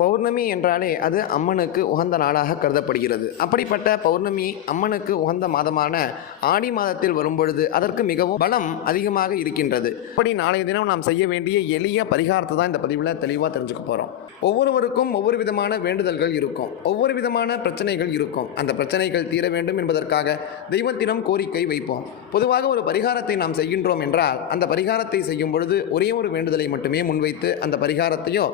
பௌர்ணமி என்றாலே அது அம்மனுக்கு உகந்த நாளாக கருதப்படுகிறது. அப்படிப்பட்ட பௌர்ணமி அம்மனுக்கு உகந்த மாதமான ஆடி மாதத்தில் வரும்பொழுது அதற்கு மிகவும் பலம் அதிகமாக இருக்கின்றது. இப்படி நாளைய தினம் நாம் செய்ய வேண்டிய எளிய பரிகாரத்தை தான் இந்த பதிவில் தெளிவாக தெரிஞ்சுக்க போகிறோம் ஒவ்வொருவருக்கும் ஒவ்வொரு விதமான வேண்டுதல்கள் இருக்கும். ஒவ்வொரு விதமான பிரச்சனைகள் இருக்கும். அந்த பிரச்சனைகள் தீர வேண்டும் என்பதற்காக தெய்வத்திடம் கோரிக்கை வைப்போம். பொதுவாக ஒரு பரிகாரத்தை நாம் செய்கின்றோம் என்றால் அந்த பரிகாரத்தை செய்யும் பொழுது ஒரே ஒரு வேண்டுதலை மட்டுமே முன்வைத்து அந்த பரிகாரத்தையோ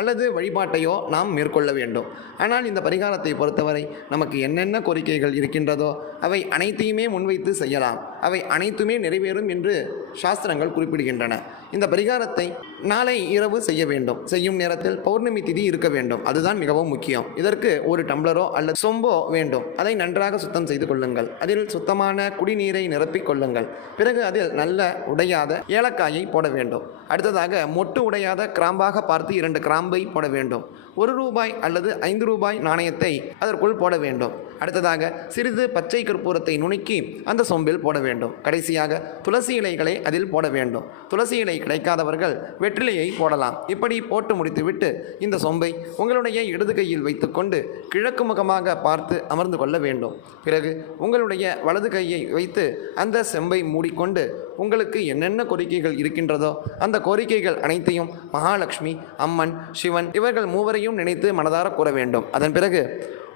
அல்லது வழிபாட்டையோ நாம் மேற்கொள்ள வேண்டும். ஆனால் இந்த பரிகாரத்தை பொறுத்தவரை நமக்கு என்னென்ன கோரிக்கைகள் இருக்கின்றதோ அவை அனைத்தையுமே முன்வைத்து செய்யலாம். அவை அனைத்துமே நிறைவேறும் என்று சாஸ்திரங்கள் குறிப்பிடுகின்றன. இந்த பரிகாரத்தை நாளை இரவு செய்ய வேண்டும். செய்யும் நேரத்தில் பௌர்ணமி திதி இருக்க வேண்டும். அதுதான் மிகவும் முக்கியம். இதற்கு ஒரு டம்ளரோ அல்லது சொம்போ வேண்டும். அதை நன்றாக சுத்தம் செய்து கொள்ளுங்கள். அதில் சுத்தமான குடிநீரை நிரப்பிக் கொள்ளுங்கள். பிறகு அதில் நல்ல உடையாத ஏலக்காயை போட வேண்டும். அடுத்ததாக மொட்டு உடையாத கிராம்பாக பார்த்து இரண்டு கிராம்பை போட வேண்டும். ஒரு ரூபாய் அல்லது ஐந்து ரூபாய் நாணயத்தை அதற்குள் போட வேண்டும். அடுத்ததாக சிறிது பச்சை கற்பூரத்தை நுணுக்கி அந்த சொம்பில் போட வேண்டும். கடைசியாக துளசி இலைகளை அதில் போட வேண்டும். துளசி இலை கிடைக்காதவர்கள் வெற்றிலையை போடலாம். இப்படி போட்டு முடித்துவிட்டு இந்த சொம்பை உங்களுடைய இடது கையில் வைத்துக்கொண்டு கிழக்கு முகமாக பார்த்து அமர்ந்து கொள்ள வேண்டும். பிறகு உங்களுடைய வலது கையை வைத்து அந்த செம்பை மூடிக்கொண்டு உங்களுக்கு என்னென்ன கோரிக்கைகள் இருக்கின்றதோ அந்த கோரிக்கைகள் அனைத்தையும் மகாலட்சுமி அம்மன் சிவன் இவர்கள் மூவரையும் நினைத்து மனதார கூற வேண்டும். அதன் பிறகு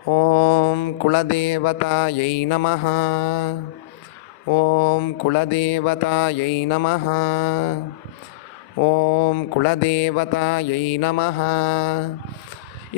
ஓம் குலதேவதாயை நமஹ. ஓம் குலதேவதாயை நமஹ. ஓம் குலதேவதாயை நமஹ.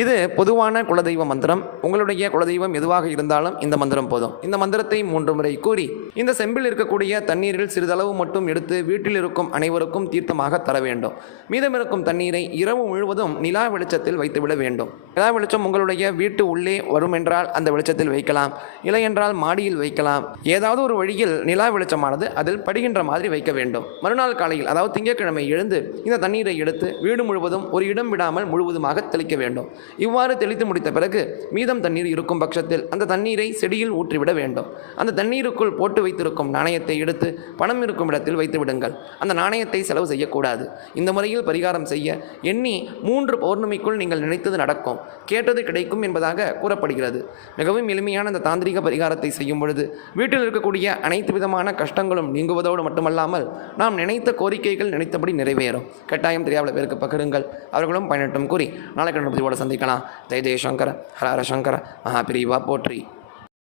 இது பொதுவான குலதெய்வ மந்திரம். உங்களுடைய குலதெய்வம் எதுவாக இருந்தாலும் இந்த மந்திரம் போதும். இந்த மந்திரத்தை மூன்று முறை கூறி இந்த செம்பில் இருக்கக்கூடிய தண்ணீரில் சிறிதளவு மட்டும் எடுத்து வீட்டில் இருக்கும் அனைவருக்கும் தீர்த்தமாக தர வேண்டும். மீதம் இருக்கும் தண்ணீரை இரவு முழுவதும் நிலா வெளிச்சத்தில் வைத்துவிட வேண்டும். நிலா வெளிச்சம் உங்களுடைய வீட்டு உள்ளே வரும் என்றால் அந்த வெளிச்சத்தில் வைக்கலாம். இல்லை என்றால் மாடியில் வைக்கலாம். ஏதாவது ஒரு வழியில் நிலா வெளிச்சமானது அதில் படுகின்ற மாதிரி வைக்க வேண்டும். மறுநாள் காலையில் அதாவது திங்கட்கிழமை எழுந்து இந்த தண்ணீரை எடுத்து வீடு முழுவதும் ஒரு இடம் விடாமல் முழுவதுமாக தெளிக்க வேண்டும். இவ்வாறு தெளித்து முடித்த பிறகு மீதம் தண்ணீர் இருக்கும் பட்சத்தில் அந்த தண்ணீரை செடியில் ஊற்றிவிட வேண்டும். அந்த தண்ணீருக்குள் போட்டு வைத்திருக்கும் நாணயத்தை எடுத்து பணம் இருக்கும் இடத்தில் வைத்து விடுங்கள். அந்த நாணயத்தை செலவு செய்யக்கூடாது. இந்த முறையில் பரிகாரம் செய்ய எண்ணி மூன்று பௌர்ணமிக்குள் நீங்கள் நினைத்தது நடக்கும். கேட்டது கிடைக்கும் என்பதாக கூறப்படுகிறது. மிகவும் எளிமையான இந்த தாந்திரிக பரிகாரத்தை செய்யும் பொழுது வீட்டில் இருக்கக்கூடிய அனைத்து விதமான கஷ்டங்களும் நீங்குவதோடு மட்டுமல்லாமல் நாம் நினைத்த கோரிக்கைகள் நினைத்தபடி நிறைவேறும். கட்டாயம் தெரியாத பேருக்கு பகிருங்கள். அவர்களும் பயனட்டும் கூறி நாளை சந்தை சந்திக்கலாம். ஜெய ஜெயசங்கர ஹர ஹர சங்கர மகாபிரிவா போற்றி.